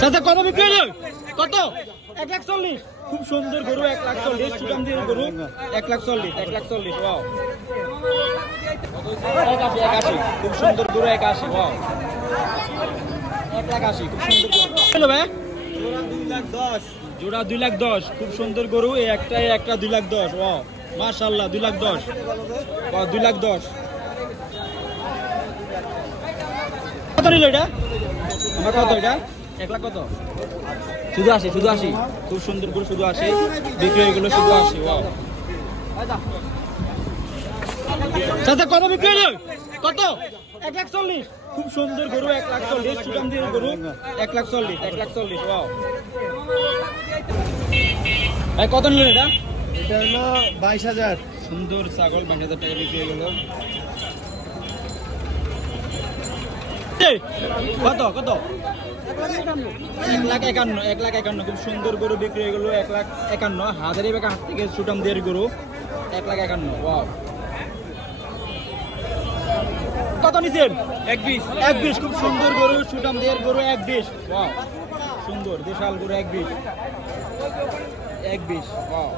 চাচা কত বিক্রি হলো? কত? 1,40,000। খুব সুন্দর গরু, 1,40,000 সুটাম দিয়ে গরু, 1,40,000। ওয়াও, 81। খুব সুন্দর গরু, 81। ওয়াও, 1,80,000। খুব সুন্দর গরু। হলো ভাই জোড়া 2,10,000। খুব সুন্দর গরু, এই একটা 2,10,000। ওয়াও, মাশাআল্লাহ, 2,10,000। ওয়াও, 2,10,000। কত নিল এটা? আমার কত এটা? 1,00,000 কত? শুধু 80। খুব সুন্দর গরু, শুধু 80 বিক্রি হয়ে গেল, শুধু 80। ওয়াও, চাচা কত বিক্রি হলো? কত? 1,40,000। খুব সুন্দর গরু, 1,40,000 সুটাম দিয়ে গরু, 1,40,000। ওয়াও ভাই, কত নিলেন এটা? এটা হলো 22,000। সুন্দর ছাগল, 22,000 টাকা বিক্রি হয়ে গেল। কত? 1,51,000। খুব সুন্দর গরু বিক্রি হয়ে গেল, 1,51,000। হাজারিবাগ হাট থেকে সুটাম দিয়ে গরু, 1,51,000। ওয়াও, কত নিছেন? 1,20,000। খুব সুন্দর গরু, সুটাম দিয়ে গরু, 1,20,000। ওয়াও, সুন্দর বিশাল গরু, 1,20,000। ওয়াও।